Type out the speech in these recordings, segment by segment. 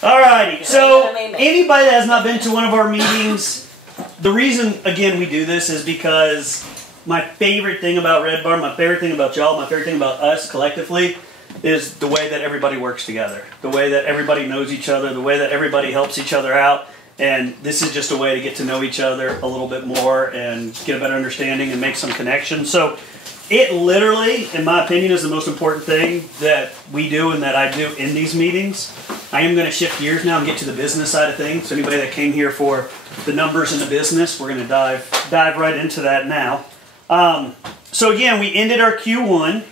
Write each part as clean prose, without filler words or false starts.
Alrighty, so anybody that has not been to one of our meetings, the reason, again, we do this is because my favorite thing about Red Barn, my favorite thing about y'all, my favorite thing about us collectively is the way that everybody works together, the way that everybody knows each other, the way that everybody helps each other out. And this is just a way to get to know each other a little bit more and get a better understanding and make some connections. So it literally, in my opinion, is the most important thing that we do and that I do in these meetings. I am going to shift gears now and get to the business side of things. So anybody that came here for the numbers and the business, we're going to dive right into that now. So again, we ended our Q1.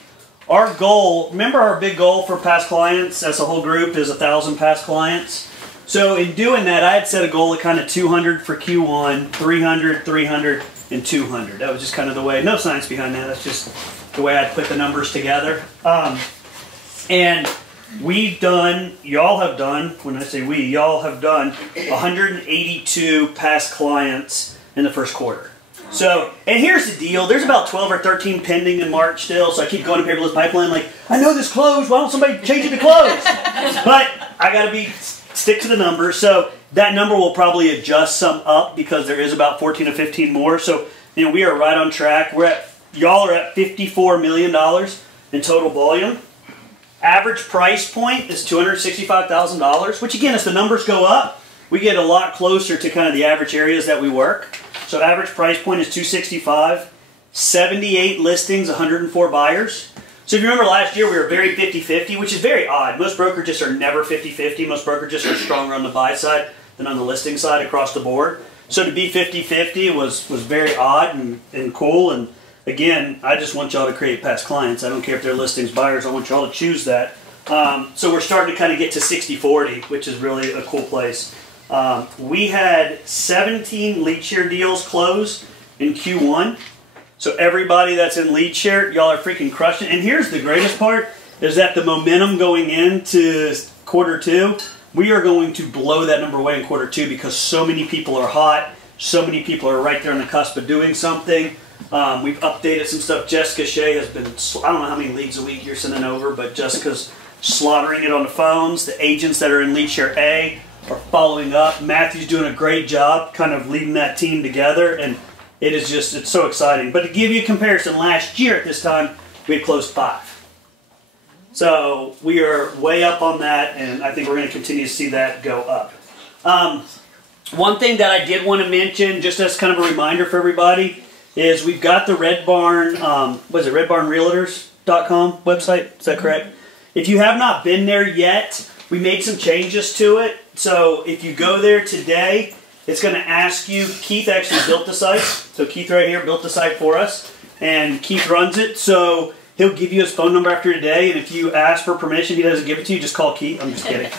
Our goal, remember our big goal for past clients as a whole group is 1,000 past clients. So in doing that, I had set a goal of kind of 200 for Q1, 300, 300, and 200. That was just kind of the way, no science behind that, that's just the way I put the numbers together. And we've done, y'all have done, when I say we, y'all have done 182 past clients in the first quarter. So, and here's the deal, there's about 12 or 13 pending in March still, so I keep going to paperless pipeline like, I know this closed, why don't somebody change it to closed? But I got to stick to the numbers, so that number will probably adjust some up because there is about 14 to 15 more. So, you know, we are right on track. Y'all are at $54 million in total volume. Average price point is $265,000, which again, as the numbers go up, we get a lot closer to kind of the average areas that we work. So average price point is $265,000, 78 listings, 104 buyers. So if you remember last year, we were very 50-50, which is very odd. Most brokerages are never 50-50. Most brokerages are stronger on the buy side than on the listing side across the board. So to be 50-50 was very odd and cool. And again, I just want y'all to create past clients. I don't care if they're listings buyers. I want y'all to choose that. So we're starting to kind of get to 60-40, which is really a cool place. We had 17 lead share deals close in Q1. So everybody that's in lead share, y'all are freaking crushing. And here's the greatest part, is that the momentum going into quarter two, we are going to blow that number away in quarter two because so many people are hot. So many people are right there on the cusp of doing something. We've updated some stuff. Jessica Shea has been, I don't know how many leads a week you're sending over, but Jessica's slaughtering it on the phones. The agents that are in lead share A are following up. Matthew's doing a great job kind of leading that team together, and it is just, it's so exciting. But to give you a comparison, last year at this time, we had closed 5. So we are way up on that, and I think we're going to continue to see that go up. One thing that I did want to mention, just as kind of a reminder for everybody, is we've got the Red Barn, what is it, redbarnrealtors.com website, is that correct? If you have not been there yet, we made some changes to it. So if you go there today, it's going to ask you, Keith actually built the site. So Keith right here built the site for us, and Keith runs it. So he'll give you his phone number after today, and if you ask for permission, he doesn't give it to you, just call Keith. I'm just kidding.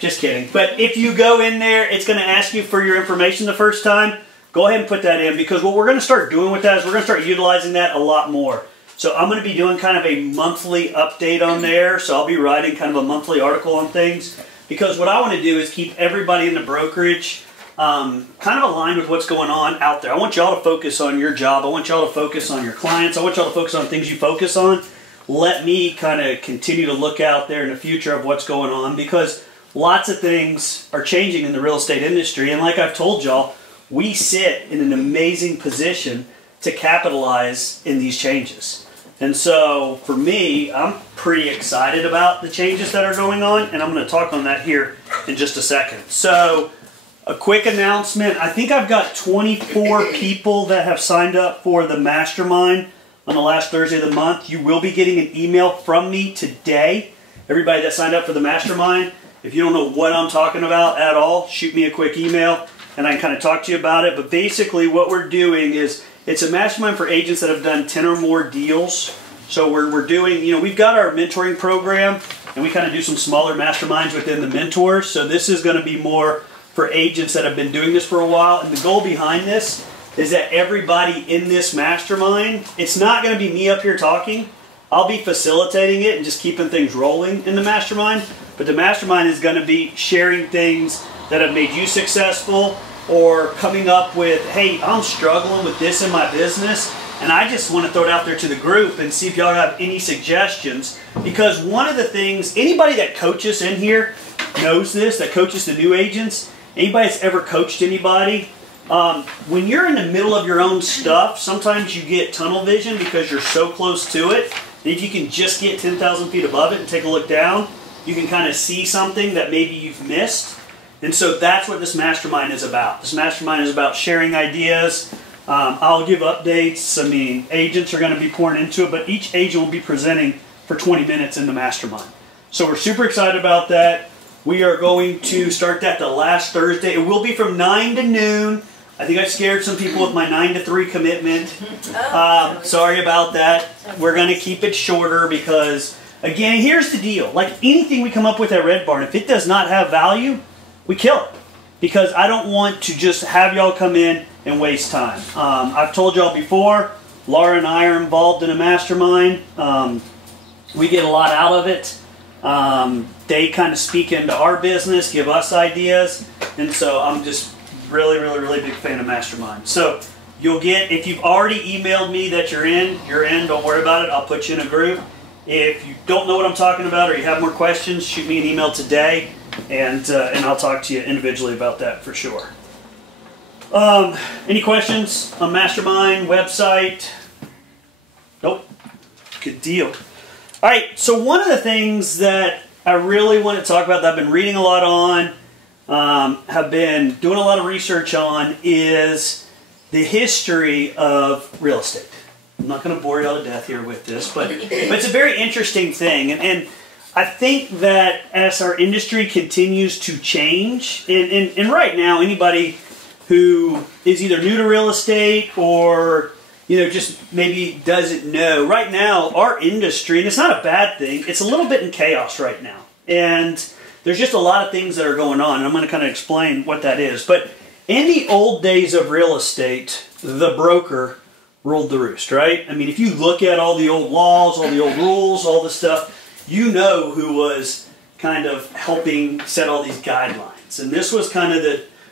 Just kidding. But if you go in there, it's going to ask you for your information the first time. Go ahead and put that in, because what we're going to start doing with that is we're going to start utilizing that a lot more. So I'm going to be doing kind of a monthly update on there. So I'll be writing kind of a monthly article on things, because what I want to do is keep everybody in the brokerage kind of aligned with what's going on out there. I want y'all to focus on your job. I want y'all to focus on your clients. I want y'all to focus on things you focus on. Let me kind of continue to look out there in the future of what's going on, because lots of things are changing in the real estate industry. And like I've told y'all, we sit in an amazing position to capitalize in these changes. And so for me, I'm pretty excited about the changes that are going on, and I'm going to talk on that here in just a second. So a quick announcement. I think I've got 24 people that have signed up for the mastermind on the last Thursday of the month. You will be getting an email from me today. Everybody that signed up for the mastermind, if you don't know what I'm talking about at all, shoot me a quick email and I can kind of talk to you about it. But basically what we're doing is, it's a mastermind for agents that have done 10 or more deals. So we're doing, you know, we've got our mentoring program, and we kind of do some smaller masterminds within the mentors. So this is going to be more for agents that have been doing this for a while. And the goal behind this is that everybody in this mastermind, it's not going to be me up here talking. I'll be facilitating it and just keeping things rolling in the mastermind. But the mastermind is going to be sharing things that have made you successful, or coming up with, hey, I'm struggling with this in my business, and I just want to throw it out there to the group and see if y'all have any suggestions. Because one of the things, anybody that coaches in here, knows this, that coaches the new agents. Anybody that's ever coached anybody, when you're in the middle of your own stuff, sometimes you get tunnel vision because you're so close to it. And if you can just get 10,000 feet above it and take a look down, you can kind of see something that maybe you've missed. And so that's what this mastermind is about. This mastermind is about sharing ideas. I'll give updates. I mean, agents are going to be pouring into it, but each agent will be presenting for 20 minutes in the mastermind. So we're super excited about that. We are going to start that the last Thursday. It will be from 9 to noon. I think I scared some people with my 9 to 3 commitment. Sorry about that. We're going to keep it shorter because, again, here's the deal. Like anything we come up with at Red Barn, if it does not have value, we kill it. Because I don't want to just have y'all come in and waste time. I've told y'all before, Laura and I are involved in a mastermind. We get a lot out of it. They kind of speak into our business, give us ideas. And so I'm just really, really, really big fan of mastermind. So you'll get, if you've already emailed me that you're in, don't worry about it. I'll put you in a group. If you don't know what I'm talking about or you have more questions, shoot me an email today. And I'll talk to you individually about that for sure. Any questions on Mastermind, website? Nope. Good deal. All right, so one of the things that I really want to talk about that I've been reading a lot on, have been doing a lot of research on, is the history of real estate. I'm not going to bore you all to death here with this, but it's a very interesting thing. And I think that as our industry continues to change, and right now anybody who is either new to real estate or just maybe doesn't know, right now our industry, and it's not a bad thing, it's a little bit in chaos right now. And there's just a lot of things that are going on, and I'm going to kind of explain what that is. But in the old days of real estate, the broker ruled the roost, right? I mean, if you look at all the old laws, all the old rules, all the stuff, you know who was kind of helping set all these guidelines. And this was kind of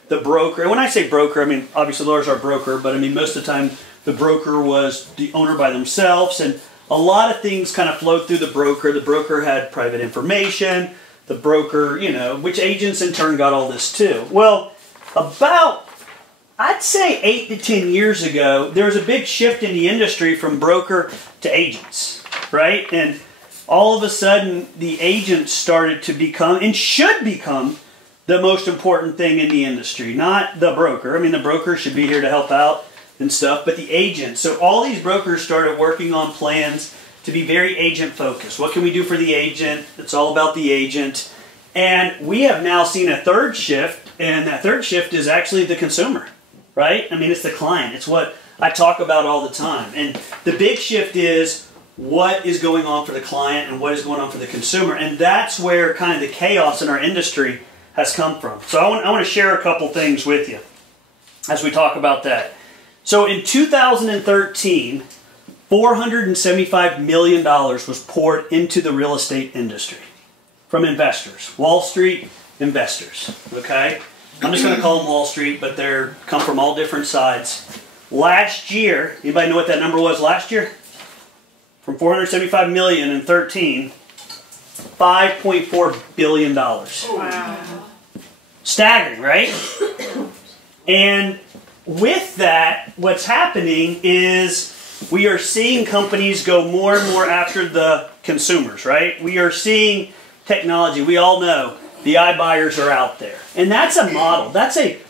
the broker. And when I say broker, I mean, obviously Laura's our broker, but I mean, most of the time the broker was the owner by themselves. And a lot of things kind of flowed through the broker. The broker had private information. The broker, which agents in turn got all this too. Well, about, I'd say 8 to 10 years ago, there was a big shift in the industry from broker to agents, right? And all of a sudden, the agents started to become, and should become, the most important thing in the industry. Not the broker. I mean, the broker should be here to help out and stuff, but the agent. So all these brokers started working on plans to be very agent-focused. What can we do for the agent? It's all about the agent. And we have now seen a third shift, and that third shift is actually the consumer, right? I mean, it's the client. It's what I talk about all the time. And the big shift is, what is going on for the client and what is going on for the consumer. And that's where kind of the chaos in our industry has come from. So I want to share a couple things with you as we talk about that. So in 2013, $475 million was poured into the real estate industry from investors, Wall Street investors, okay? I'm just going to call them Wall Street, but they come from all different sides. Last year, anybody know what that number was last year? From $475 million in 13, $5.4 billion. Wow. Staggering, right? And with that, what's happening is we are seeing companies go more and more after the consumers, right? We are seeing technology. We all know the iBuyers are out there. And that's a model.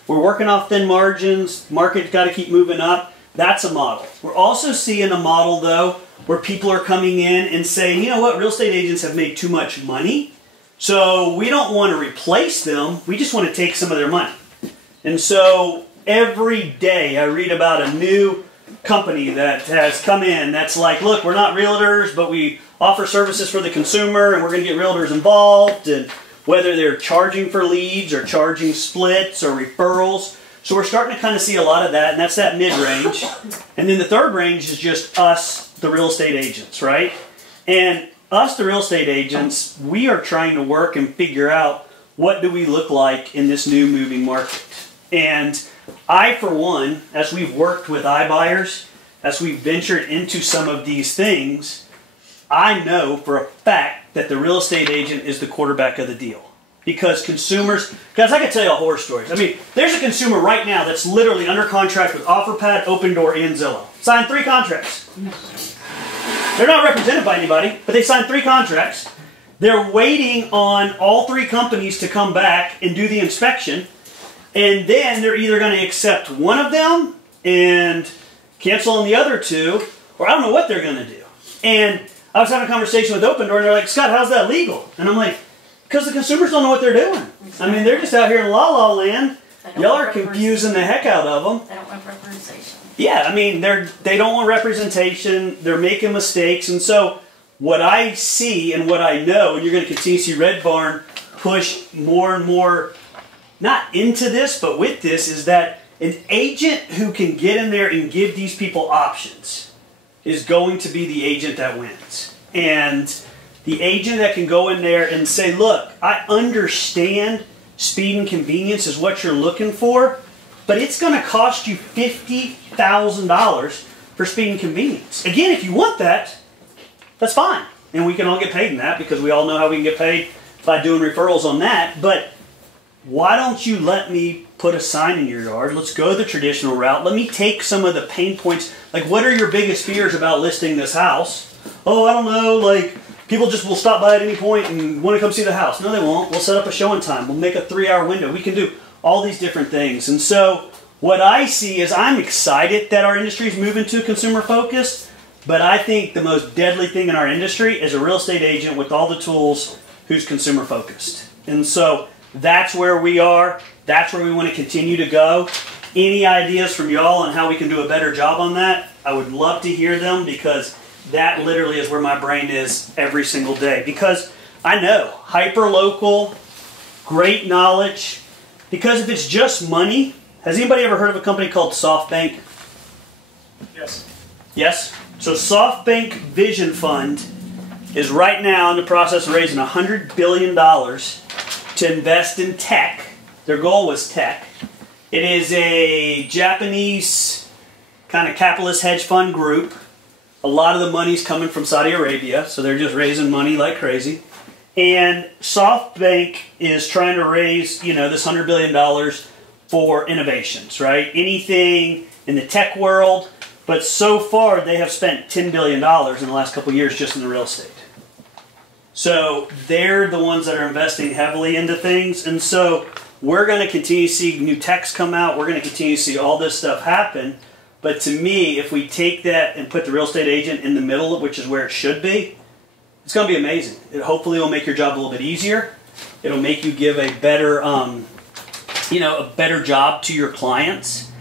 We're working off thin margins. Market's got to keep moving up. That's a model. We're also seeing a model, though, where people are coming in and saying, you know what, real estate agents have made too much money, so we don't want to replace them, we just want to take some of their money. And so every day I read about a new company that has come in that's like, look, we're not realtors, but we offer services for the consumer, and we're going to get realtors involved, and whether they're charging for leads or charging splits or referrals. So we're starting to kind of see a lot of that, and that's that mid-range. And then the third range is just us, the real estate agents, right? And us, the real estate agents, we are trying to work and figure out what do we look like in this new moving market. And I, for one, as we've worked with iBuyers, as we've ventured into some of these things, I know for a fact that the real estate agent is the quarterback of the deal. because consumers, guys, I can tell you all horror stories. I mean, there's a consumer right now that's literally under contract with OfferPad, Open Door, and Zillow. Signed 3 contracts. They're not represented by anybody, but they signed 3 contracts. They're waiting on all 3 companies to come back and do the inspection, and then they're either going to accept one of them and cancel on the other 2, or I don't know what they're going to do. And I was having a conversation with Open Door, and they're like, Scott, how's that legal? And I'm like, because the consumers don't know what they're doing. Exactly. I mean, they're just out here in la-la land. Y'all are confusing the heck out of them. They don't want representation. Yeah, I mean, they don't want representation. They're making mistakes. And so what I see and what I know, and you're going to continue to see Red Barn push more and more, not into this, but with this, is that an agent who can get in there and give these people options is going to be the agent that wins. And the agent that can go in there and say, look, I understand speed and convenience is what you're looking for, but it's going to cost you $50,000 for speed and convenience. Again, if you want that, that's fine. And we can all get paid in that because we all know how we can get paid by doing referrals on that. But why don't you let me put a sign in your yard? Let's go the traditional route. Let me take some of the pain points. Like, what are your biggest fears about listing this house? Oh, I don't know, like, people just will stop by at any point and want to come see the house. No, they won't. We'll set up a showing time. We'll make a 3-hour window. We can do all these different things. And so what I see is I'm excited that our industry is moving to consumer focused, but I think the most deadly thing in our industry is a real estate agent with all the tools who's consumer focused. And so that's where we are. That's where we want to continue to go. Any ideas from y'all on how we can do a better job on that? I would love to hear them, because that literally is where my brain is every single day. Because I know, hyper-local, great knowledge. Because if it's just money, has anybody ever heard of a company called SoftBank? Yes. Yes? So SoftBank Vision Fund is right now in the process of raising $100 billion to invest in tech. Their goal was tech. It is a Japanese kind of capitalist hedge fund group. A lot of the money's coming from Saudi Arabia, so they're just raising money like crazy. And SoftBank is trying to raise, this $100 billion for innovations, right? Anything in the tech world. But so far, they have spent $10 billion in the last couple of years just in the real estate. So they're the ones that are investing heavily into things. And so we're going to continue to see new techs come out. We're going to continue to see all this stuff happen. But to me, if we take that and put the real estate agent in the middle, which is where it should be, it's going to be amazing. It hopefully will make your job a little bit easier. It'll make you give a better, a better job to your clients.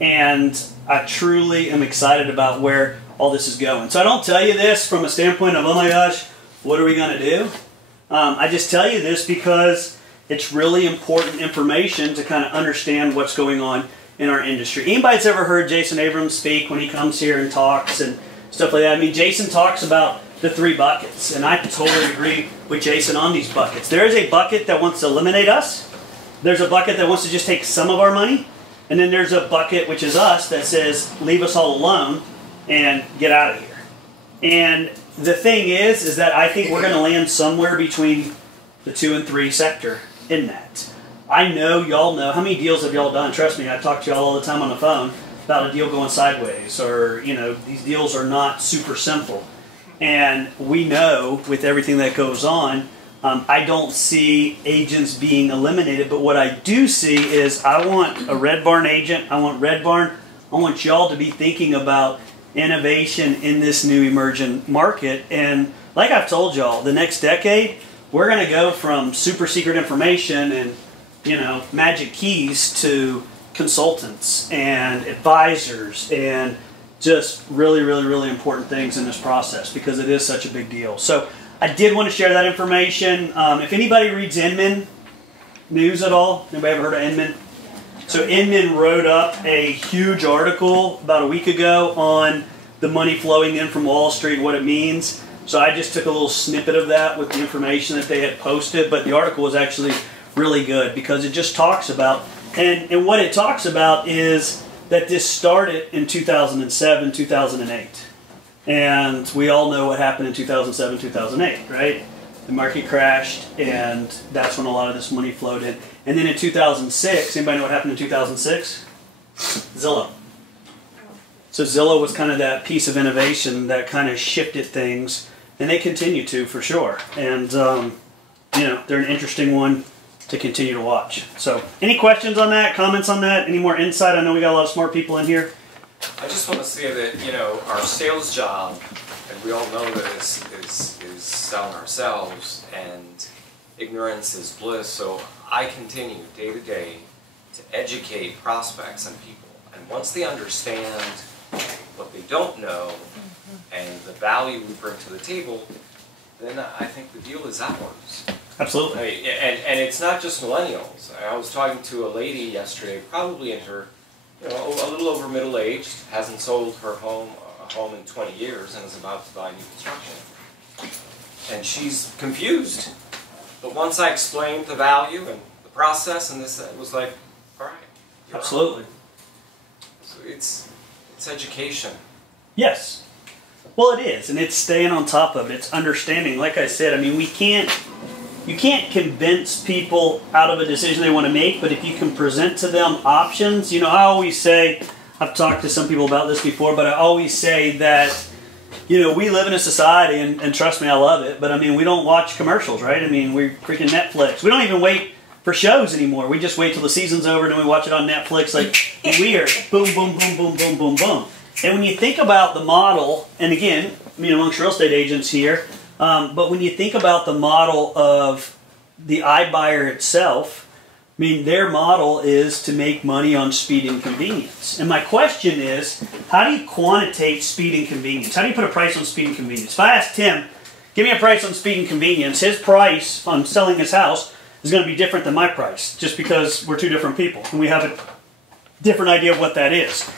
And I truly am excited about where all this is going. So I don't tell you this from a standpoint of, oh my gosh, what are we going to do? I just tell you this because it's really important information to kind of understand what's going on in our industry. Anybody that's ever heard Jason Abrams speak when he comes here and talks and stuff like that? I mean, Jason talks about the 3 buckets, and I totally agree with Jason on these buckets. There is a bucket that wants to eliminate us. There's a bucket that wants to just take some of our money. And then there's a bucket, which is us, that says, leave us all alone and get out of here. And the thing is that I think we're going to land somewhere between the 2 and 3 sector in that. I know y'all know. How many deals have y'all done? Trust me, I talk to y'all all the time on the phone about a deal going sideways, or, these deals are not super simple. And we know with everything that goes on, I don't see agents being eliminated, but what I do see is I want a Red Barn agent. I want Red Barn. I want y'all to be thinking about innovation in this new emerging market. And like I've told y'all, the next decade, we're going to go from super secret information and, magic keys to consultants and advisors and just really, really, really important things in this process, because it is such a big deal. So I did want to share that information. If anybody reads Inman News at all, anybody ever heard of Inman? So Inman wrote up a huge article about a week ago on the money flowing in from Wall Street, what it means. So I just took a little snippet of that with the information that they had posted, but the article was actually really good because it just talks about, and what it talks about is that this started in 2007, 2008. And we all know what happened in 2007, 2008, right? the market crashed, and that's when a lot of this money flowed in. And then in 2006, anybody know what happened in 2006? Zillow. So Zillow was kind of that piece of innovation that kind of shifted things, and they continue to, for sure. And you know, they're an interesting one to continue to watch. So, any questions on that? Comments on that? Any more insight? I know we got a lot of smart people in here. I just want to say that, you know, our sales job, and we all know that is selling ourselves, and ignorance is bliss. So I continue day to day to educate prospects and people. And once they understand what they don't know and the value we bring to the table, then I think the deal is ours. Absolutely. I mean, and it's not just millennials. I was talking to a lady yesterday, probably in her, you know, a little over middle-aged, hasn't sold her home in 20 years and is about to buy new construction. And she's confused. But once I explained the value and the process and this, it was like, all right. Absolutely. So it's education. Yes. Well, it is, and it's staying on top of it. It's understanding. Like I said, I mean, you can't convince people out of a decision they want to make, but if you can present to them options, you know, I always say, I've talked to some people about this before, but I always say that, you know, we live in a society, and trust me, I love it, but I mean, we don't watch commercials, right? I mean, we're freaking Netflix. We don't even wait for shows anymore. We just wait till the season's over, and then we watch it on Netflix like weird. Boom, boom, boom, boom, boom, boom, boom. And when you think about the model, and again, I mean, amongst real estate agents here, but when you think about the model of the iBuyer itself, I mean, their model is to make money on speed and convenience. And my question is, how do you quantitate speed and convenience? How do you put a price on speed and convenience? If I ask Tim, give me a price on speed and convenience, his price on selling his house is going to be different than my price, just because we're two different people and we have a different idea of what that is.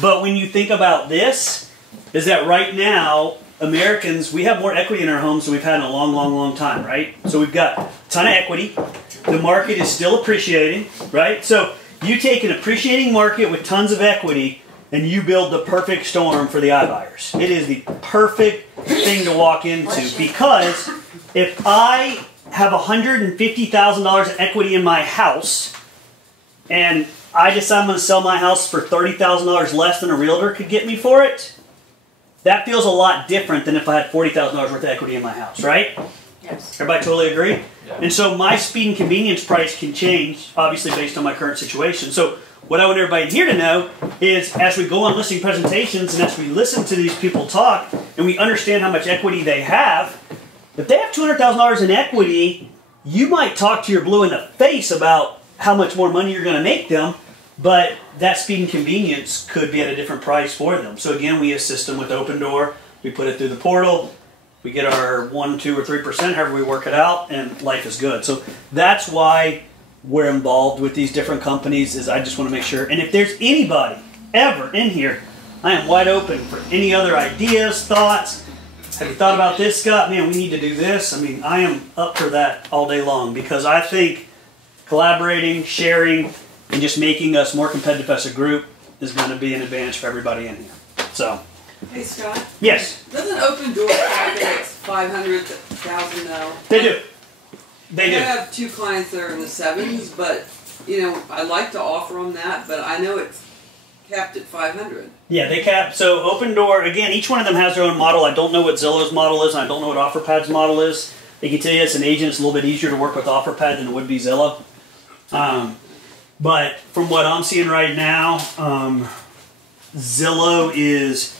But when you think about this, is that right now, Americans, we have more equity in our homes than we've had in a long, long, long time, right? So we've got a ton of equity. The market is still appreciating, right? So you take an appreciating market with tons of equity and you build the perfect storm for the iBuyers. It is the perfect thing to walk into, because if I have $150,000 in equity in my house and I decide I'm going to sell my house for $30,000 less than a realtor could get me for it, that feels a lot different than if I had $40,000 worth of equity in my house, right? Yes. Everybody totally agree? Yeah. And so my speed and convenience price can change, obviously, based on my current situation. So what I want everybody here to know is, as we go on listing presentations and as we listen to these people talk and we understand how much equity they have, if they have $200,000 in equity, you might talk to your blue in the face about how much more money you're going to make them, but that speed and convenience could be at a different price for them. So again, we assist them with Open Door. We put it through the portal. We get our 1%, 2%, or 3%, however we work it out, and life is good. So that's why we're involved with these different companies, is I just want to make sure. And if there's anybody ever in here, I am wide open for any other ideas, thoughts. Have you thought about this, Scott? Man, we need to do this. I mean, I am up for that all day long, because I think collaborating, sharing, and just making us more competitive as a group is going to be an advantage for everybody in here. So, Hey Scott. yes. Doesn't Open Door have it's 500,000 now? They do. They do. I have two clients that are in the 7s, but you know, I like to offer them that, but I know it's capped at 500. Yeah, they cap. So Open Door, again, each one of them has their own model. I don't know what Zillow's model is, and I don't know what OfferPad's model is. They can tell you as an agent, it's a little bit easier to work with OfferPad than it would be Zillow. But from what I'm seeing right now, Zillow is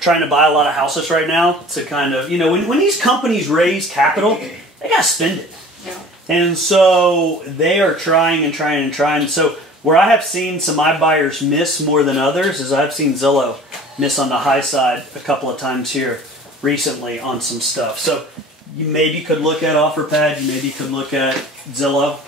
trying to buy a lot of houses right now to kind of, you know, when these companies raise capital, they got to spend it. Yeah. And so they are trying and trying and trying. So where I have seen some iBuyers miss more than others is I've seen Zillow miss on the high side a couple of times here recently on some stuff. So you maybe could look at OfferPad, you maybe could look at Zillow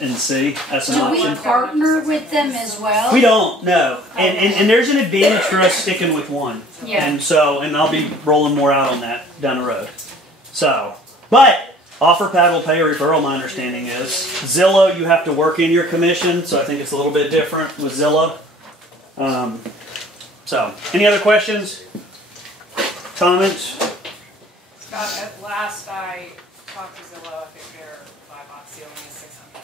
and see as an Do option. we partner with them as well? We don't, no. And there's an advantage for us sticking with one. Yeah. And so, and I'll be rolling more out on that down the road. So, but OfferPad will pay a referral, my understanding is. Zillow, you have to work in your commission, so I think it's a little bit different with Zillow. So, any other questions? Comments? Scott, at last I talked to Zillow, I think their buy box ceiling is 600.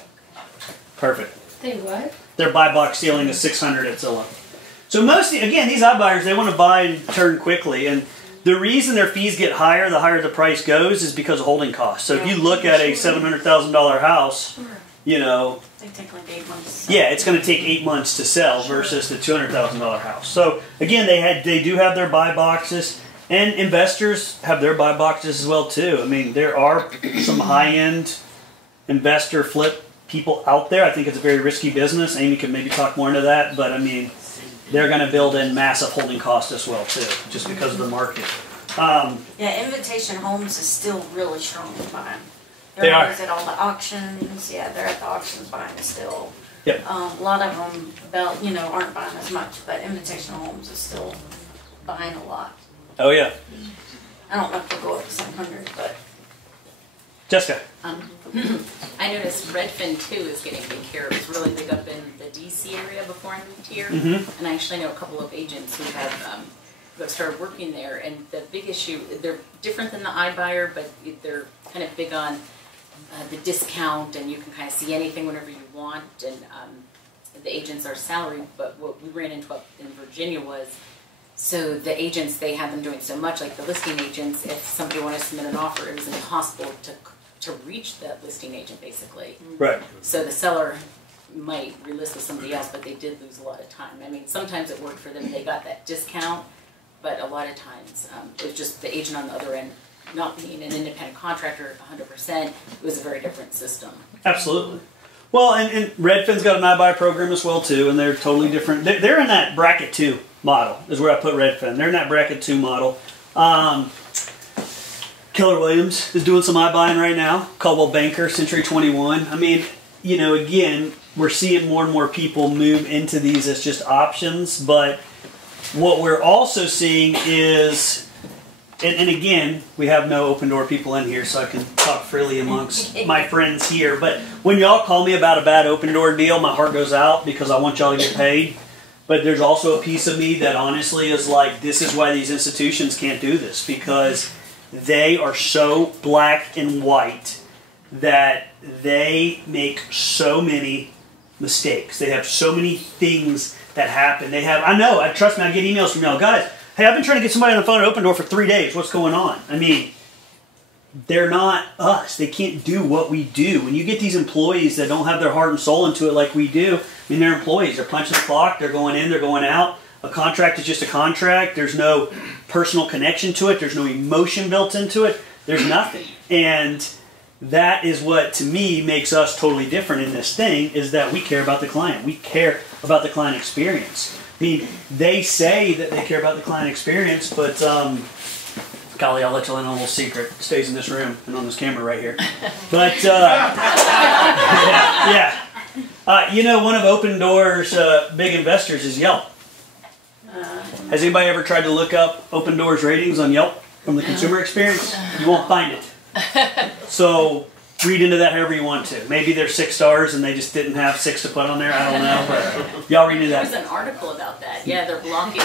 Perfect. They what? Their buy box ceiling is 600 at Zillow. So most, again, these iBuyers, they want to buy and turn quickly. And the reason their fees get higher, the higher the price goes, is because of holding costs. So if you look at a $700,000 house, you know, They take like 8 months. yeah, it's going to take 8 months to sell versus the $200,000 house. So again, they do have their buy boxes, and investors have their buy boxes as well too. I mean, there are some high-end investor flip people out there. I think it's a very risky business. Amy could maybe talk more into that, but I mean, they're going to build in massive holding costs as well too, just because of the market. Yeah, Invitation Homes is still really strong in buying. They They're are. always at all the auctions. Yeah, they're at the auctions buying still. Yep. A lot of them, aren't buying as much, but Invitation Homes is still buying a lot. Oh yeah, I don't know if they'll go up to 700, but Jessica. I noticed Redfin too is getting big here. It was really big up in the DC area before I moved here, and I actually know a couple of agents who have started working there. And the big issue, they're different than the iBuyer, but they're kind of big on the discount, and you can kind of see anything whenever you want. And the agents are salaried, but what we ran into up in Virginia was, so the agents, they had them doing so much, like the listing agents, if somebody wanted to submit an offer, it was impossible to reach that listing agent, basically. Right. So the seller might relist with somebody else, but they did lose a lot of time. I mean, sometimes it worked for them, they got that discount, but a lot of times it was just the agent on the other end, not being an independent contractor 100%, it was a very different system. Absolutely. Well, and Redfin's got an iBuy program as well too, and they're totally different. They're in that bracket 2 model is where I put Redfin. They're in that bracket 2 model. Keller Williams is doing some iBuying right now. Coldwell Banker, Century 21. I mean, you know, again, we're seeing more and more people move into these as just options, but what we're also seeing is, and again, we have no open door people in here, so I can talk freely amongst my friends here, but when y'all call me about a bad open door deal, my heart goes out because I want y'all to get paid. But there's also a piece of me that honestly is like, this is why these institutions can't do this, because they are so black and white that they make so many mistakes. They have so many things that happen. They have, trust me, I get emails from y'all, guys, hey, I've been trying to get somebody on the phone at Open Door for 3 days. What's going on? I mean, they're not us. They can't do what we do. When you get these employees that don't have their heart and soul into it like we do, I mean, they're employees. They're punching the clock. They're going in. They're going out. A contract is just a contract. There's no personal connection to it. There's no emotion built into it. There's nothing. And that is what, to me, makes us totally different in this thing, is that we care about the client. We care about the client experience. I mean, they say that they care about the client experience, but golly, I'll let you in on a little secret. It stays in this room and on this camera right here. But yeah. You know, one of Open Door's big investors is Yelp. Has anybody ever tried to look up Open Door's ratings on Yelp from the consumer experience? You won't find it. So read into that however you want to. Maybe they're 6 stars and they just didn't have 6 to put on there. I don't know, but y'all read into that. There was an article about that. Yeah, they're blocking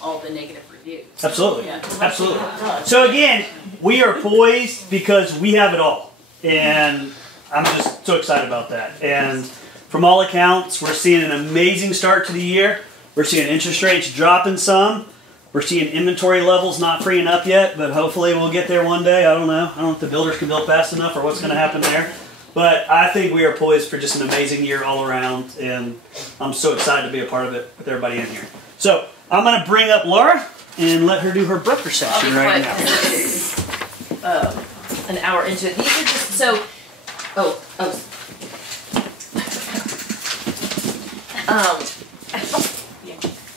all the negative reviews. Absolutely. Yeah. Absolutely. So again, we are poised because we have it all. And I'm just so excited about that. And from all accounts, we're seeing an amazing start to the year. We're seeing interest rates dropping some. We're seeing inventory levels not freeing up yet, but hopefully we'll get there one day. I don't know. I don't know if the builders can build fast enough or what's going to happen there. But I think we are poised for just an amazing year all around, and I'm so excited to be a part of it with everybody in here. So I'm going to bring up Laura and let her do her broker section right now. An hour into it. These are just so.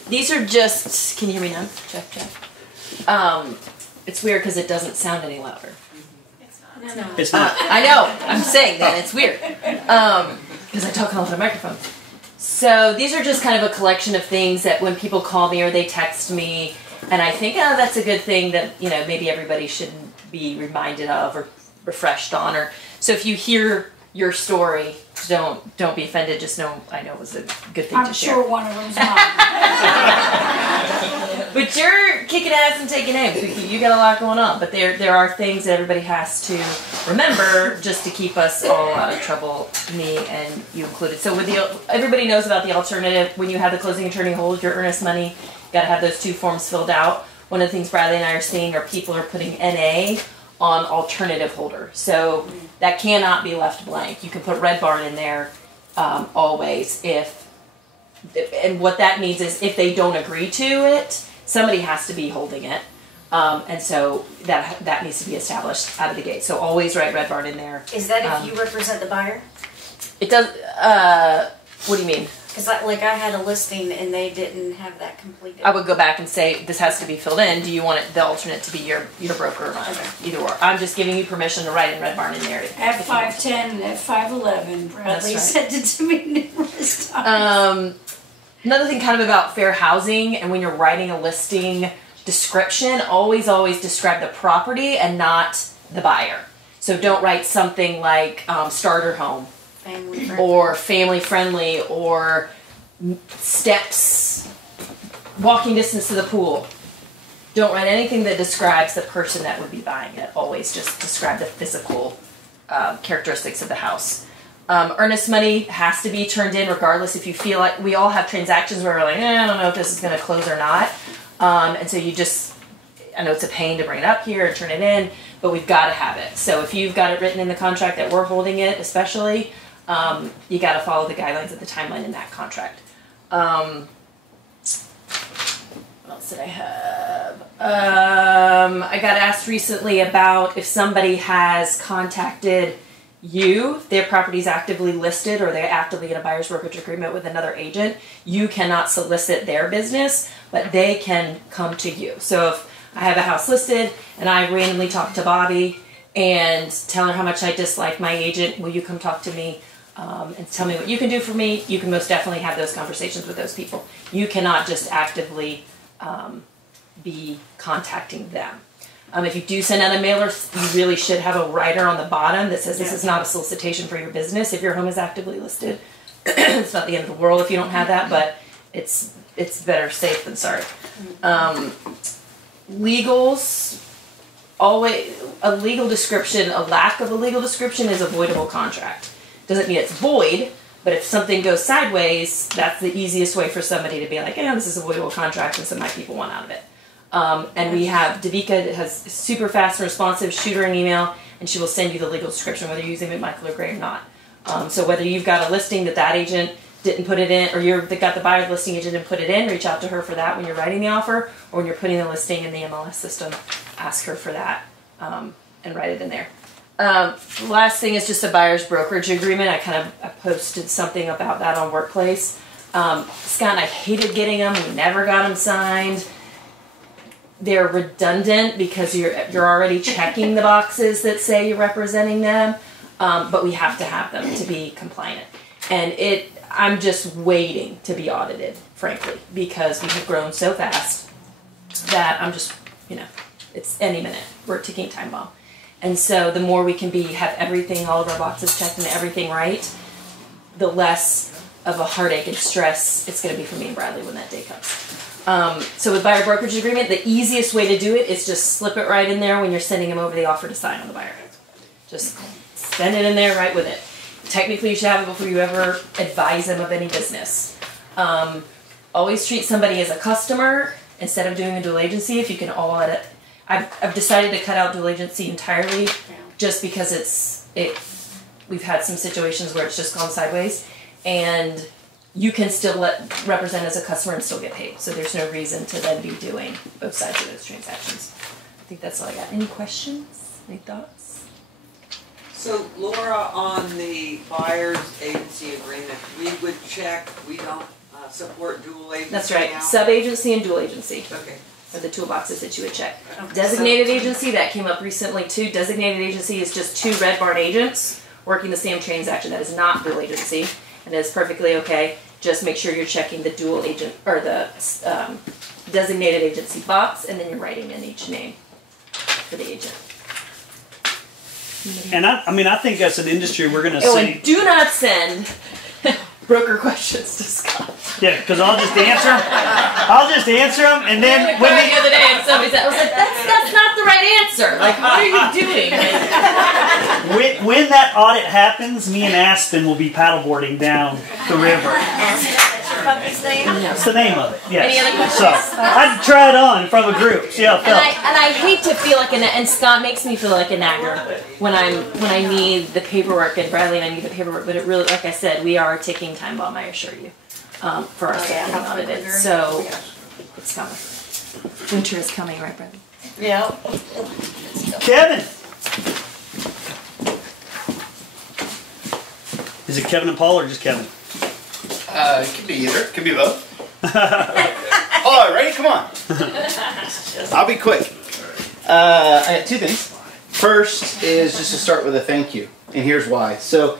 These are just. Can you hear me now? Check. It's weird because it doesn't sound any louder. It's not. I know. I'm saying that it's weird because I talk on the microphone. So these are just kind of a collection of things that when people call me or they text me, and I think, oh, that's a good thing that maybe everybody should be reminded of or refreshed on. Or so if you hear your story So don't be offended. Just know I know it was a good thing I'm to share. sure one of them's mine. But you're kicking ass and taking names. You got a lot going on. But there are things that everybody has to remember just to keep us all out of trouble, me and you included. So everybody knows about the alternative. When you have the closing attorney hold your earnest money, you got to have those 2 forms filled out. One of the things Bradley and I are seeing are people are putting NA on alternative holder. So that cannot be left blank. You can put Red Barn in there always and what that means is if they don't agree to it, somebody has to be holding it. And so that needs to be established out of the gate. So always write Red Barn in there. Is that if you represent the buyer? It does, what do you mean? Because like I had a listing and they didn't have that completed. I would go back and say, this has to be filled in. Do you want the alternate to be your broker or not? Okay. Either or. I'm just giving you permission to write in Red Barn in there. At 5'10" and at 5'11", Bradley right. said it to me numerous times. Another thing kind of about fair housing, and when you're writing a listing description, always describe the property and not the buyer. So don't write something like starter home Family friendly. or family friendly or steps, walking distance to the pool. Don't write anything that describes the person that would be buying it. Always just describe the physical characteristics of the house. Earnest money has to be turned in regardless if you feel like we all have transactions where we're like, I don't know if this is going to close or not. And so you just, I know it's a pain to bring it up here and turn it in, but we've got to have it. So if you've got it written in the contract that we're holding it, especially, you got to follow the guidelines of the timeline in that contract. What else did I have? I got asked recently about if somebody has contacted you, their property is actively listed or they're actively in a buyer's brokerage agreement with another agent, you cannot solicit their business, but they can come to you. So if I have a house listed and I randomly talk to Bobby and tell her how much I dislike my agent, will you come talk to me and tell me what you can do for me? You can most definitely have those conversations with those people. You cannot just actively be contacting them. If you do send out a mailer, you really should have a writer on the bottom that says this is not a solicitation for your business. If your home is actively listed, it's not the end of the world if you don't have that, but it's better safe than sorry. Legals, always a legal description, a lack of a legal description is a voidable contract. Doesn't mean it's void, but if something goes sideways, that's the easiest way for somebody to be like, this is a voidable contract, and some of my people want out of it. And we have Davika that has super fast and responsive. Shoot her an email, and she will send you the legal description, whether you're using McMichael or Gray or not. So whether you've got a listing that agent didn't put it in, or you've got the buyer's listing agent didn't put it in, reach out to her for that when you're writing the offer, or when you're putting the listing in the MLS system, ask her for that and write it in there. Last thing is just a buyer's brokerage agreement. I posted something about that on Workplace. Scott and I hated getting them. We never got them signed. They're redundant because you're already checking the boxes that say you're representing them, but we have to have them to be compliant. And I'm just waiting to be audited, frankly, because we have grown so fast that I'm just, it's any minute. We're a ticking time bomb. And so the more we can have everything, all of our boxes checked and everything right, the less of a heartache and stress it's going to be for me and Bradley when that day comes. So with buyer brokerage agreement, the easiest way to do it is just slip it right in there when you're sending them over the offer to sign on the buyer. Just send it in there right with it. Technically, you should have it before you ever advise them of any business. Always treat somebody as a customer instead of doing a dual agency. If you can all edit. I've decided to cut out dual agency entirely just because we've had some situations where it's just gone sideways, and you can still represent as a customer and still get paid. So there's no reason to then be doing both sides of those transactions. I think that's all I got. Any questions? Any thoughts? So Laura, on the buyer's agency agreement, we would check, we don't support dual agency. That's right. Now? Sub-agency and dual agency. Okay. Are the toolboxes that you would check. Okay. Designated agency, that came up recently too. Designated agency is just 2 Red Barn agents working the same transaction. That is not dual agency, and it is perfectly okay. Just make sure you're checking the dual agent or the designated agency box, and then you're writing in each name for the agent. And I mean, I think as an industry, we're going to Oh, see. and do not send broker questions to Scott. Yeah, because I'll just answer them. I'll just answer them, and then when the other day, and somebody said, I was like, that's not the right answer. Like, what are you doing? when that audit happens, me and Aspen will be paddleboarding down the river. That's the name of it. Yes. Any other questions? So I'd try it on in front of a group. See how it And felt. I hate to feel like and Scott makes me feel like a nagger when I need the paperwork, and Bradley and I need the paperwork, but it really, like I said, we are a ticking time bomb, I assure you, for our staff being audited. So it's coming. Winter is coming, right, Bradley? Yeah. Kevin. Is it Kevin and Paul or just Kevin? It could be either. It could be both. Oh, ready? Come on. I'll be quick. I had two things. First is just to start with a thank you, and here's why. So,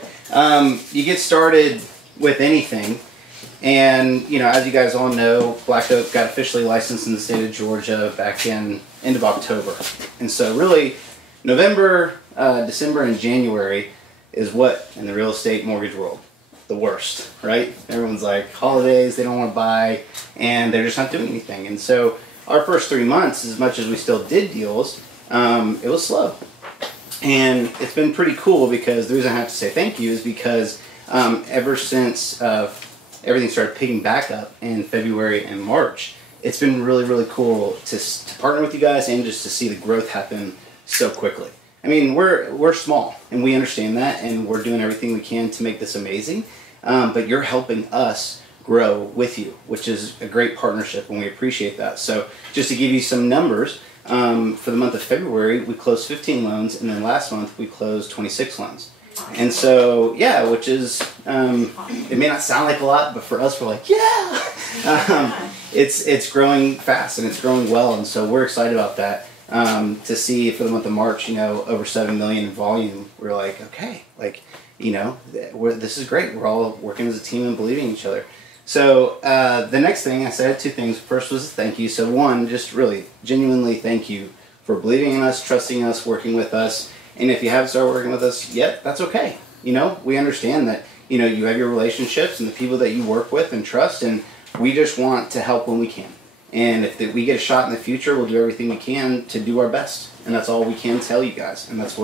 you get started with anything, and you know, as you guys all know, Black Oak got officially licensed in the state of Georgia back in end of October, and so really, November, December, and January is what in the real estate mortgage world. The worst, right? Everyone's like, holidays, they don't want to buy, and they're just not doing anything. And so our first 3 months, as much as we still did deals, it was slow. And it's been pretty cool because the reason I have to say thank you is because ever since everything started picking back up in February and March, it's been really, really cool to partner with you guys and just to see the growth happen so quickly. I mean, we're small, and we understand that, and we're doing everything we can to make this amazing. But you're helping us grow with you, which is a great partnership, and we appreciate that. So just to give you some numbers, for the month of February, we closed 15 loans, and then last month we closed 26 loans. And yeah, which is, it may not sound like a lot, but for us, we're like, yeah! It's growing fast, and it's growing well, and so we're excited about that. To see for the month of March, over 7 million in volume, we're like, okay, this is great. We're all working as a team and believing in each other. So the next thing, I said two things. First was a thank you. So one, just really genuinely thank you for believing in us, trusting us, working with us. And if you haven't started working with us yet, that's okay. We understand that, you have your relationships and the people that you work with and trust, and we just want to help when we can. And if we get a shot in the future, we'll do everything we can to do our best. And that's all we can tell you guys. And that's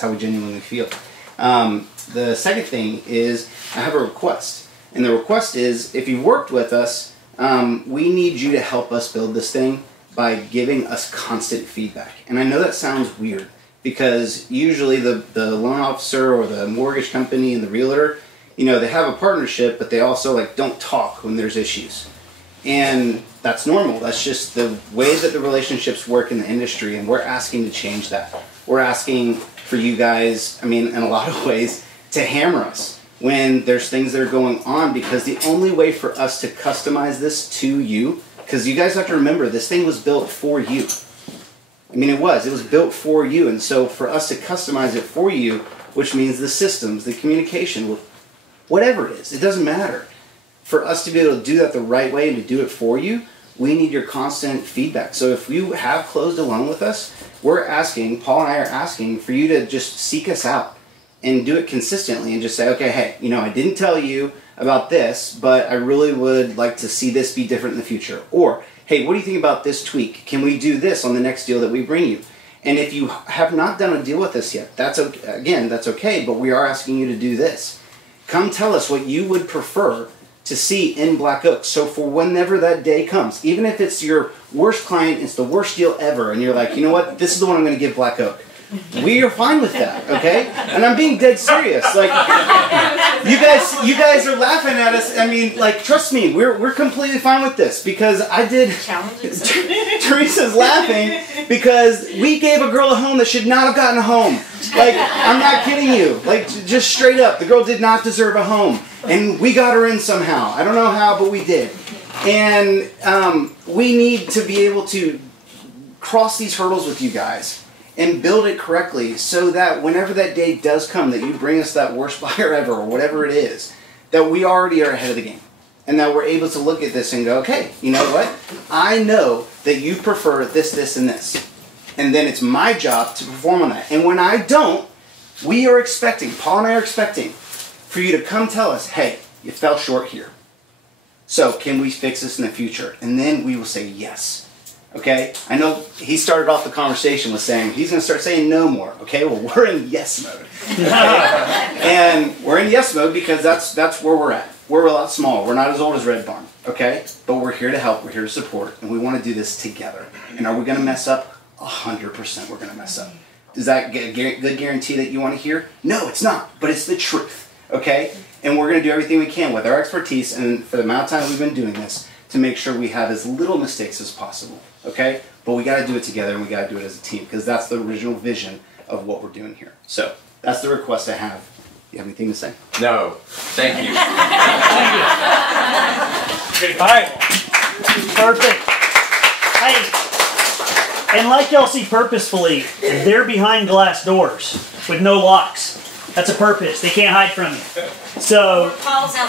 how we genuinely feel. The second thing is I have a request. And the request is, if you've worked with us, we need you to help us build this thing by giving us constant feedback. And I know that sounds weird because usually the loan officer or the mortgage company and the realtor, they have a partnership, but they also don't talk when there's issues. And that's normal. That's just the way that the relationships work in the industry, and we're asking to change that. We're asking for you guys, in a lot of ways, to hammer us when there's things that are going on, because the only way for us to customize this to you, because you guys have to remember, this thing was built for you. It was built for you, and so for us to customize it for you, which means the systems, the communication, whatever it is, it doesn't matter. For us to be able to do that the right way and to do it for you, we need your constant feedback. So if you have closed a loan with us, we're asking, Paul and I are asking for you to just seek us out and do it consistently and just say, okay, hey, I didn't tell you about this, but I really would like to see this be different in the future. Or, hey, what do you think about this tweak? Can we do this on the next deal that we bring you? And if you have not done a deal with us yet, that's okay, but we are asking you to do this. Come tell us what you would prefer to see in Black Oak. So for whenever that day comes, even if it's your worst client, it's the worst deal ever, and you're like, you know what, this is the one I'm going to give Black Oak. We are fine with that, okay? And I'm being dead serious. You guys are laughing at us. Trust me, we're completely fine with this because I did. Teresa's laughing because we gave a girl a home that should not have gotten a home. I'm not kidding you. Just straight up, the girl did not deserve a home, and we got her in somehow. I don't know how, but we did. And we need to be able to cross these hurdles with you guys and build it correctly so that whenever that day does come that you bring us that worst buyer ever or whatever it is, that we already are ahead of the game. And that we're able to look at this and go, okay, you know what? I know that you prefer this, this, and this. And then it's my job to perform on that. And when I don't, we are expecting, Paul and I are expecting, for you to come tell us, hey, you fell short here. So can we fix this in the future? And then we will say yes. Okay? I know he started off the conversation with saying he's going to start saying no more. Okay? Well, we're in yes mode. Okay? And we're in yes mode because that's where we're at. We're a lot smaller. We're not as old as Red Barn. Okay? But we're here to help. We're here to support. And we want to do this together. And are we going to mess up? 100% we're going to mess up. Does that get a good guarantee that you want to hear? No, it's not. But it's the truth. Okay? And we're going to do everything we can with our expertise and for the amount of time we've been doing this to make sure we have as little mistakes as possible. Okay? But we got to do it together and we got to do it as a team because that's the original vision of what we're doing here. So that's the request I have. You have anything to say? No. Thank you. All right. Perfect. Hey, and like y'all see purposefully, they're behind glass doors with no locks. That's a purpose. They can't hide from you. So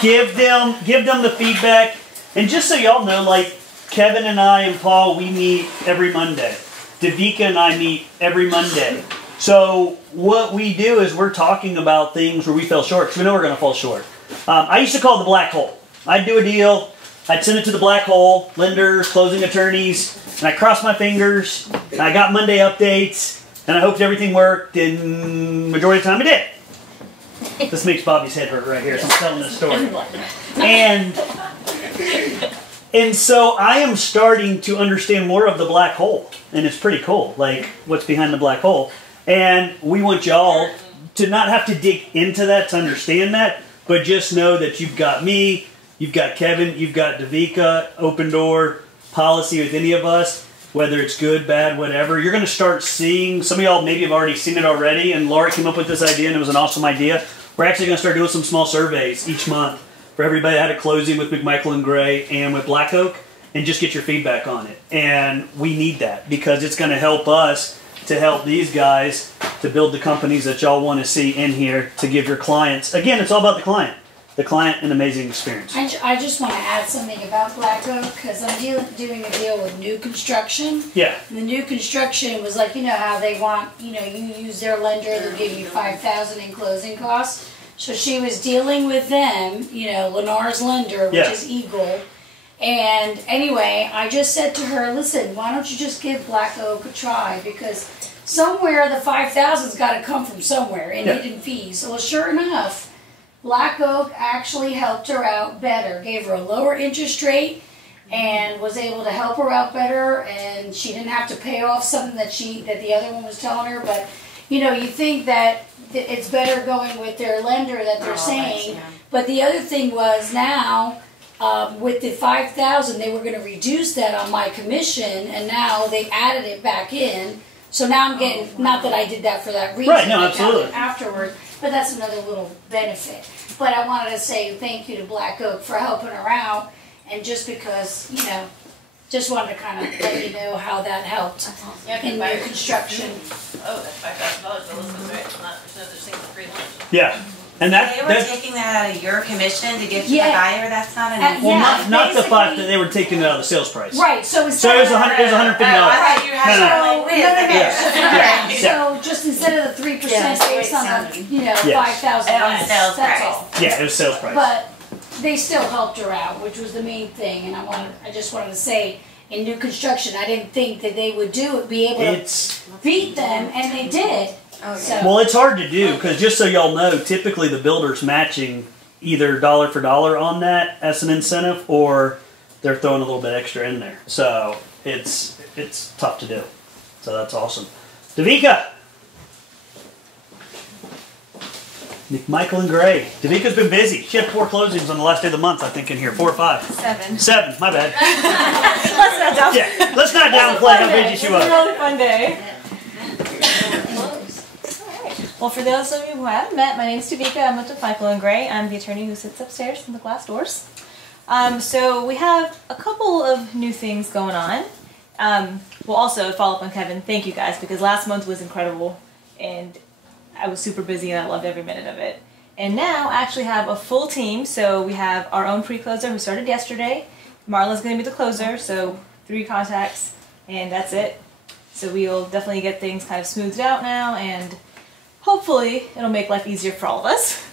give them the feedback. And just so y'all know, like Kevin and I and Paul, we meet every Monday. Davika and I meet every Monday. So what we do is we're talking about things where we fell short because we know we're going to fall short. I used to call it the black hole. I'd do a deal. I'd send it to the black hole, lenders, closing attorneys, and I crossed my fingers. And I got Monday updates, and I hoped everything worked, and majority of the time it did. This makes Bobby's head hurt right here, so I'm telling this story. And so I am starting to understand more of the black hole, and it's pretty cool, like what's behind the black hole. And we want y'all to not have to dig into that to understand that, but just know that you've got me, you've got Kevin, you've got Davika, open door policy with any of us, whether it's good, bad, whatever. You're going to start seeing, some of y'all maybe have already seen it already, and Laura came up with this idea and it was an awesome idea. We're actually going to start doing some small surveys each month for everybody that had a closing with McMichael and Gray and with Black Oak, and just get your feedback on it. And we need that because it's going to help us to help these guys to build the companies that y'all want to see in here to give your clients. Again, it's all about the client. The client, an amazing experience. I just want to add something about Black Oak because I'm doing a deal with new construction. Yeah. And the new construction was like, you know how they want, you know, you use their lender, they'll give you $5,000 in closing costs. So she was dealing with them, you know, Lennar's lender, which is Eagle. And anyway, I just said to her, listen, why don't you just give Black Oak a try? Because somewhere the $5,000's got to come from somewhere in hidden fees. Well, sure enough, Black Oak actually helped her out better, gave her a lower interest rate, and was able to help her out better. And she didn't have to pay off something that the other one was telling her. But you know, you think that it's better going with their lender that they're saying. But the other thing was now. With the $5,000, they were going to reduce that on my commission, and now they added it back in. So now I'm getting, not that I did that for that reason, right? No, absolutely. Afterward, but that's another little benefit. But I wanted to say thank you to Black Oak for helping her out, and just because, you know, just wanted to kind of let you know how that helped in new construction. Oh, that's $5,000. But listen, right? Not percentage thing for free lunch. Yeah. And that, they were taking that out of your commission to give to the buyer. That's not enough. Well, not the fact that they were taking it out of the sales price. Right. So it was $150. Right. You had So just instead of the 3% based on the, you know, $5,000 sales that's price. all. Yeah, it was sales price. But they still helped her out, which was the main thing. And I just wanted to say, in new construction, I didn't think that they would be able to beat them, and they did. So. Well, it's hard to do because just so y'all know, typically the builder's matching either dollar for dollar on that as an incentive, or they're throwing a little bit extra in there. So it's tough to do. So that's awesome. Davika, McMichael and Gray. Davika's been busy. She had 4 closings on the last day of the month, I think, in here. 4 or 5. 7. 7. My bad. Let's not downplay how busy she was. It was a really fun day. Well, for those of you who haven't met, my name is Davika. I'm with McMichael and Gray. I'm the attorney who sits upstairs in the glass doors. So we have a couple of new things going on. We'll also follow up on Kevin. Thank you guys, because last month was incredible, and I was super busy and I loved every minute of it. And now I actually have a full team. So we have our own pre-closer who started yesterday. Marla's going to be the closer, so 3 contacts, and that's it. So we'll definitely get things kind of smoothed out now, and hopefully it'll make life easier for all of us.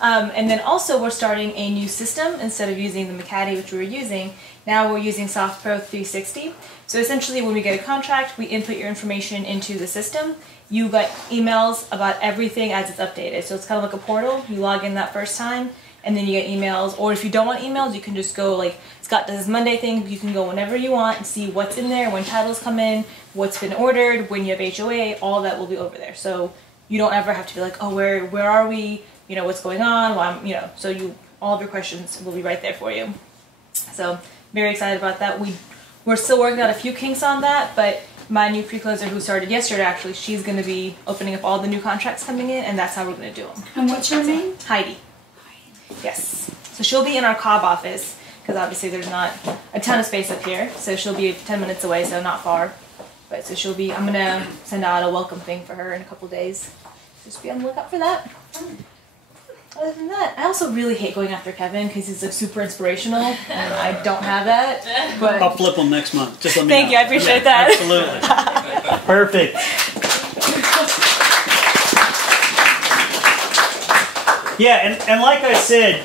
And then also we're starting a new system. Instead of using the Macadie, which we were using, now we're using SoftPro 360. So essentially when we get a contract, we input your information into the system. You get emails about everything as it's updated. So it's kind of like a portal. You log in that first time, and then you get emails. Or if you don't want emails, you can just go, like Scott does his Monday thing, you can go whenever you want and see what's in there, when titles come in, what's been ordered, when you have HOA, all that will be over there. So you don't ever have to be like, oh, where are we? You know, what's going on? Well, you know, so all of your questions will be right there for you. So very excited about that. We're still working out a few kinks on that, but my new pre-closer who started yesterday, actually, she's going to be opening up all the new contracts coming in, and that's how we're going to do them. And what's her name? Heidi. Yes. So she'll be in our Cobb office, because obviously there's not a ton of space up here. So she'll be 10 minutes away, so not far. But so she'll be, I'm going to send out a welcome thing for her in a couple days. Just be on the lookout for that. Other than that, I also really hate going after Kevin because he's like super inspirational, and I don't have that. But I'll flip him next month. Just let me thank know. you, I appreciate that. Absolutely. Perfect. Yeah, and like I said,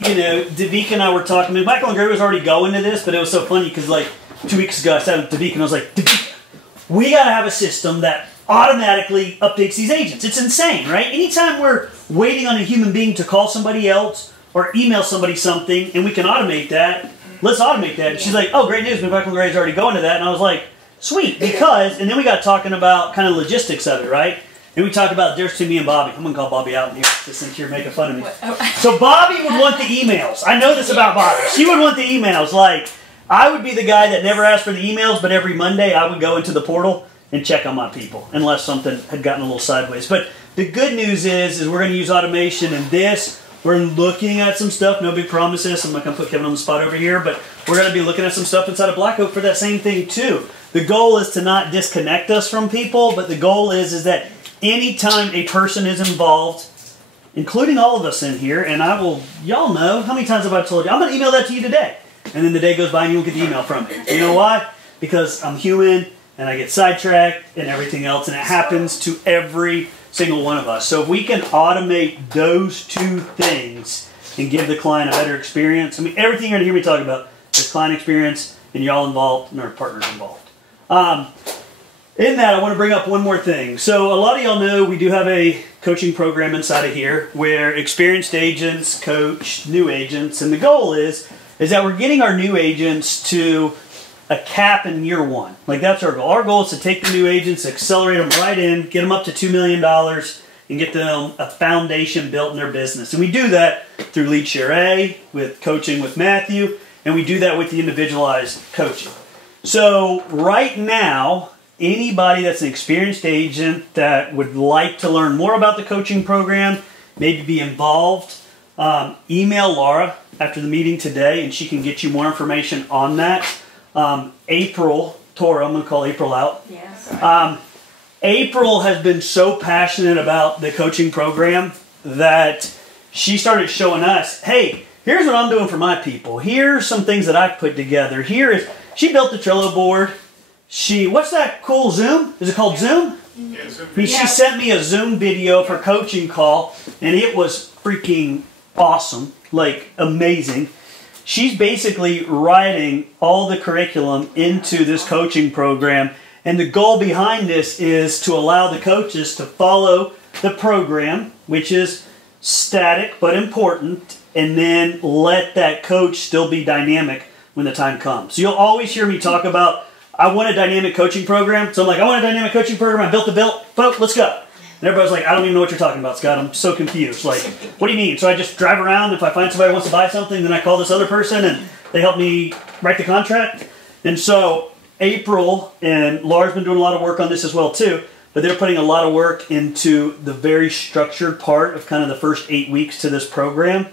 you know, Davika and I were talking. I mean, Michael and Gray was already going to this, but it was so funny because like 2 weeks ago I sat with Davika and I was like, Davika, we got to have a system that automatically updates these agents. It's insane, right? Anytime we're waiting on a human being to call somebody else or email somebody something and we can automate that, let's automate that. And she's like, oh, great news, Michael and Gray's already going to that. And I was like, sweet, because, and then we got talking about kind of logistics of it, right? And we talked about the difference between me and Bobby. I'm going to call Bobby out in here since you're making fun of me. So Bobby would want the emails. I know this about Bobby. She would want the emails. Like, I would be the guy that never asked for the emails, but every Monday I would go into the portal and check on my people, unless something had gotten a little sideways. But the good news is we're going to use automation in this. We're looking at some stuff. No big promises. I'm not going to put Kevin on the spot over here, but we're going to be looking at some stuff inside of Black Oak for that same thing too. The goal is to not disconnect us from people, but the goal is that anytime a person is involved, including all of us in here, and I will, y'all know, how many times have I told you, I'm going to email that to you today. And then the day goes by and you won't get the email from me. You know why? Because I'm human, and I get sidetracked and everything else, and it happens to every single one of us. So if we can automate those two things and give the client a better experience, I mean, everything you're going to hear me talk about is client experience, and y'all involved and our partners involved. In that, I want to bring up one more thing. So a lot of y'all know we do have a coaching program inside of here where experienced agents coach new agents, and the goal is that we're getting our new agents to a cap in year one. Like, that's our goal. Our goal is to take the new agents, accelerate them right in, get them up to $2 million, and get them a foundation built in their business. And we do that through Lead Share A, with coaching with Matthew, and we do that with the individualized coaching. So right now, anybody that's an experienced agent that would like to learn more about the coaching program, maybe be involved, email Laura after the meeting today, and she can get you more information on that. April, Tora, I'm going to call April out. Yeah, April has been so passionate about the coaching program that she started showing us, hey, here's what I'm doing for my people. Here's some things that I've put together. She built the Trello board. What's that cool Zoom? Is it called Zoom? Yeah, Zoom. She sent me a Zoom video for coaching call, and it was freaking awesome, like amazing. She's basically writing all the curriculum into this coaching program, and the goal behind this is to allow the coaches to follow the program, which is static but important, and then let that coach still be dynamic when the time comes. So you'll always hear me talk about, I want a dynamic coaching program. So I'm like, I want a dynamic coaching program. I built the bill. Vote, let's go. And everybody's like, I don't even know what you're talking about, Scott. I'm so confused. Like, what do you mean? So I just drive around. If I find somebody who wants to buy something, then I call this other person and they help me write the contract. And so April and Laura's been doing a lot of work on this as well too. But they're putting a lot of work into the very structured part of kind of the first 8 weeks to this program.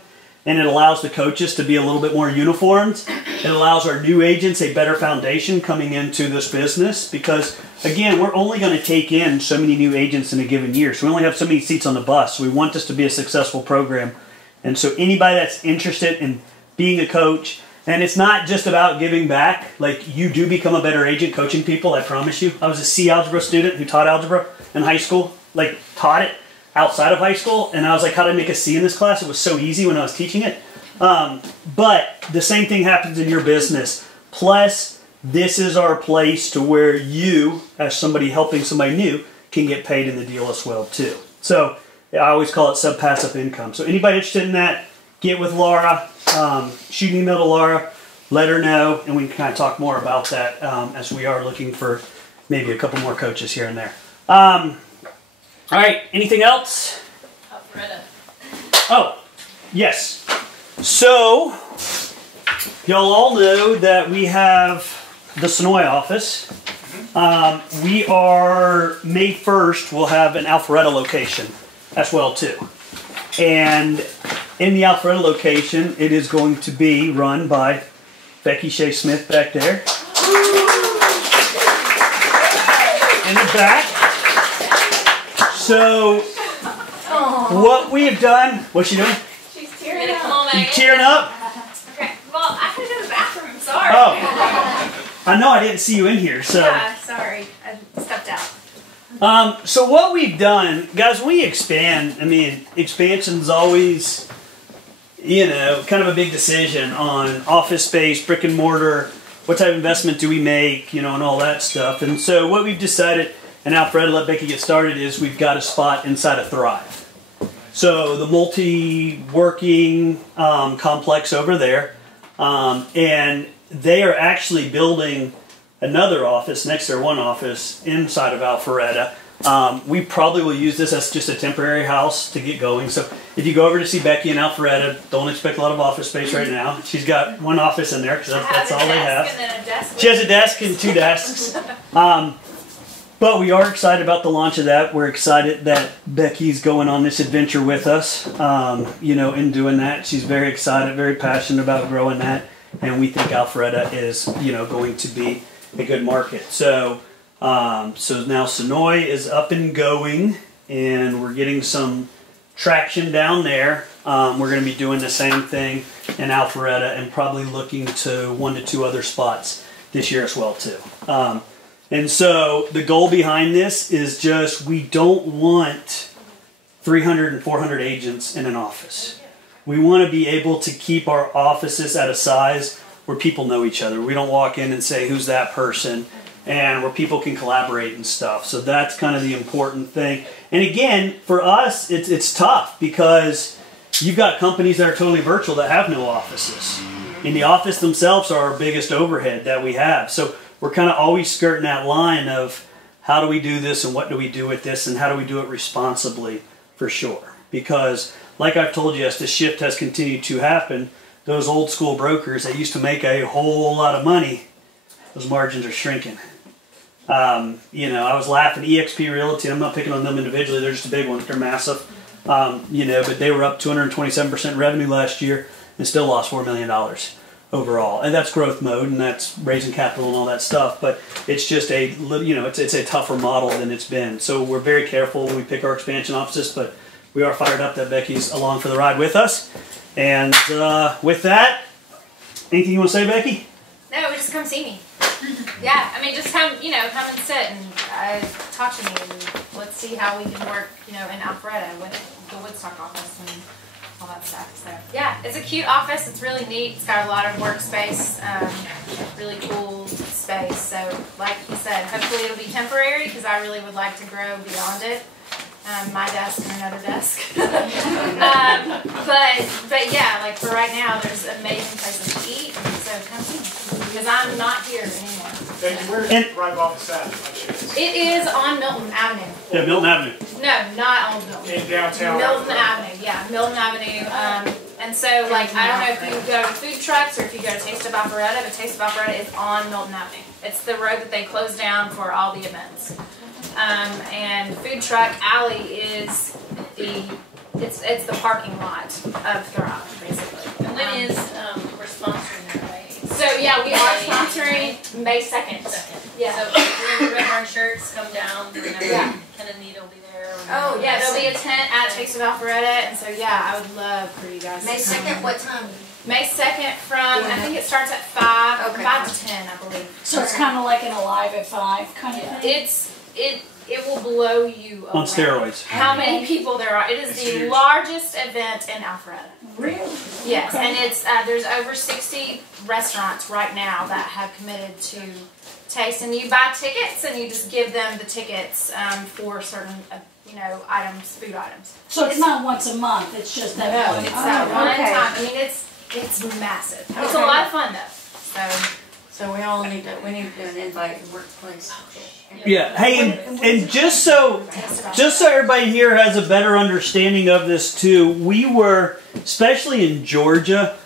And it allows the coaches to be a little bit more uniformed. It allows our new agents a better foundation coming into this business because, again, we're only going to take in so many new agents in a given year. So we only have so many seats on the bus. So we want this to be a successful program. And so anybody that's interested in being a coach, and it's not just about giving back. Like, you do become a better agent coaching people, I promise you. I was a C algebra student who taught algebra in high school, like taught it. outside of high school, and I was like, how do I make a C in this class? It was so easy when I was teaching it. But the same thing happens in your business. Plus, this is our place to where you, as somebody helping somebody new, can get paid in the deal as well too. So I always call it sub-passive income. So anybody interested in that, get with Laura, shoot an email to Laura, let her know, and we can kind of talk more about that as we are looking for maybe a couple more coaches here and there. All right, anything else? Alpharetta. Oh, yes. So, y'all all know that we have the Sonoy office. We are, May 1st, we'll have an Alpharetta location as well too. And in the Alpharetta location, it is going to be run by Becky Shea Smith back there. In the back. So, what we have done, what's she doing? She's tearing up. You tearing up? Okay, well, I have to go to the bathroom, sorry. Oh. I know I didn't see you in here, so. Yeah, sorry, I stepped out. So what we've done, guys, when we expand, I mean, expansion's always, you know, kind of a big decision on office space, brick and mortar, what type of investment do we make, you know, and all that stuff. And so what we've decided, and Alfred, let Becky get started, is we've got a spot inside of Thrive. So the multi-working complex over there, and they are actually building another office next to their one office inside of Alpharetta. We probably will use this as just a temporary house to get going. So if you go over to see Becky in Alpharetta, don't expect a lot of office space right now. She's got one office in there because that's all they have. She has a desk and 2 desks. But we are excited about the launch of that. We're excited that Becky's going on this adventure with us, you know, in doing that. She's very excited, very passionate about growing that. And we think Alpharetta is, you know, going to be a good market. So, so now Sonoy is up and going, and we're getting some traction down there. We're going to be doing the same thing in Alpharetta, and probably looking to 1 to 2 other spots this year as well too. And so the goal behind this is just, we don't want 300 and 400 agents in an office. We want to be able to keep our offices at a size where people know each other. We don't walk in and say, who's that person? And where people can collaborate and stuff. So that's kind of the important thing. And again, for us, it's tough because you've got companies that are totally virtual that have no offices. And the office themselves are our biggest overhead that we have. So we're kind of always skirting that line of how do we do this and what do we do with this and how do we do it responsibly, for sure. Because like I've told you, as the shift has continued to happen, those old school brokers that used to make a whole lot of money, those margins are shrinking. You know, I was laughing, EXP Realty, I'm not picking on them individually, they're just a big one, they're massive. You know, but they were up 227% revenue last year and still lost $4 million overall. And that's growth mode, and that's raising capital and all that stuff, but it's just a, you know, it's a tougher model than it's been. So we're very careful when we pick our expansion offices, but we are fired up that Becky's along for the ride with us. And with that, anything you want to say, Becky? No, just come see me. Yeah, I mean, just come, you know, come and sit and talk to me, and let's see how we can work, you know, in Alpharetta with the Woodstock office and all that stuff. So yeah, it's a cute office. It's really neat. It's got a lot of workspace, really cool space. So like you said, hopefully it'll be temporary because I really would like to grow beyond it. My desk and another desk. But yeah, like for right now, there's amazing places to eat. So come see me because I'm not here anymore. Where's the Thrive office at? It is on Milton Avenue. Yeah, Milton Avenue. No, not on Milton. In downtown. Milton Avenue, yeah, Milton Avenue. And so, like, I don't know if you go to food trucks or if you go to Taste of Alpharetta, but Taste of Alpharetta is on Milton Avenue. It's the road that they closed down for all the events. And Food Truck Alley is it's the parking lot of Thrive, basically. And when is we're sponsoring that, right? So yeah, we are sponsoring May 2nd. Yeah. So when the Red Barn shirts come down, Yeah. Ken and Nita will be there. Oh yeah, there'll be a tent at Taste of Alpharetta, and so yeah, I would love for you guys. May to come. 2nd, what time? May 2nd from I think it starts at 5, Okay. 5 to 10, I believe. So it's kind of like an Alive at 5 kind of thing? it will blow you away. On steroids. How many people there are? It is the largest event in Alpharetta. Really? Yes, and it's there's over 60 restaurants right now that have committed to taste, and you buy tickets and you just give them the tickets for certain items, food items. So it's not once a month. It's just that one. It's that one okay. time. I mean, it's massive. It's a lot of fun though. So we all need to do an invite workplace. Yeah. Hey, and just so everybody here has a better understanding of this too, we were, especially in Georgia,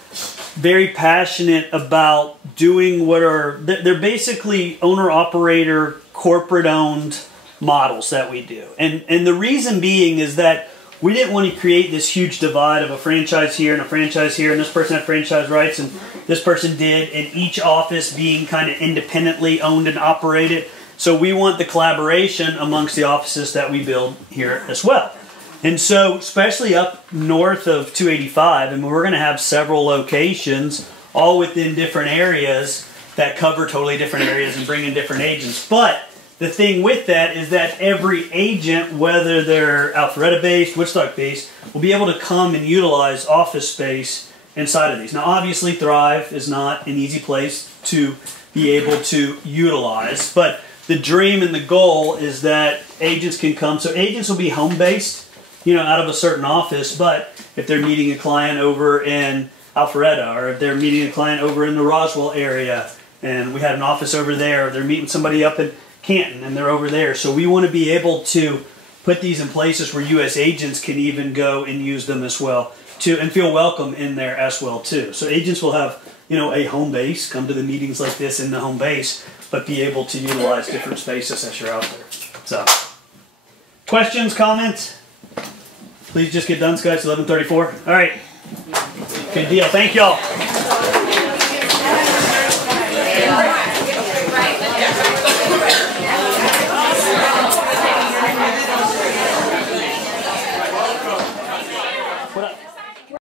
very passionate about doing they're basically owner-operator, corporate-owned models that we do. And the reason being is that we didn't want to create this huge divide of a franchise here and a franchise here, and this person had franchise rights and this person did, and each office being kind of independently owned and operated. So we want the collaboration amongst the offices that we build here as well. And so, especially up north of 285, and we're going to have several locations, all within different areas that cover totally different areas and bring in different agents. But the thing with that is that every agent, whether they're Alpharetta-based, Woodstock-based, will be able to come and utilize office space inside of these. Now, obviously, Thrive is not an easy place to be able to utilize, but the dream and the goal is that agents can come. So agents will be home-based, out of a certain office, but if they're meeting a client over in Alpharetta, or if they're meeting a client over in the Roswell area, and we had an office over there, or they're meeting somebody up in Canton, and they're over there. So we want to be able to put these in places where U.S. agents can even go and use them as well, and feel welcome in there as well, too. So agents will have, a home base, come to the meetings like this in the home base, but be able to utilize different spaces as you're out there. So, questions, comments? Please just get done, guys. 11:34. All right. Good deal. Thank y'all.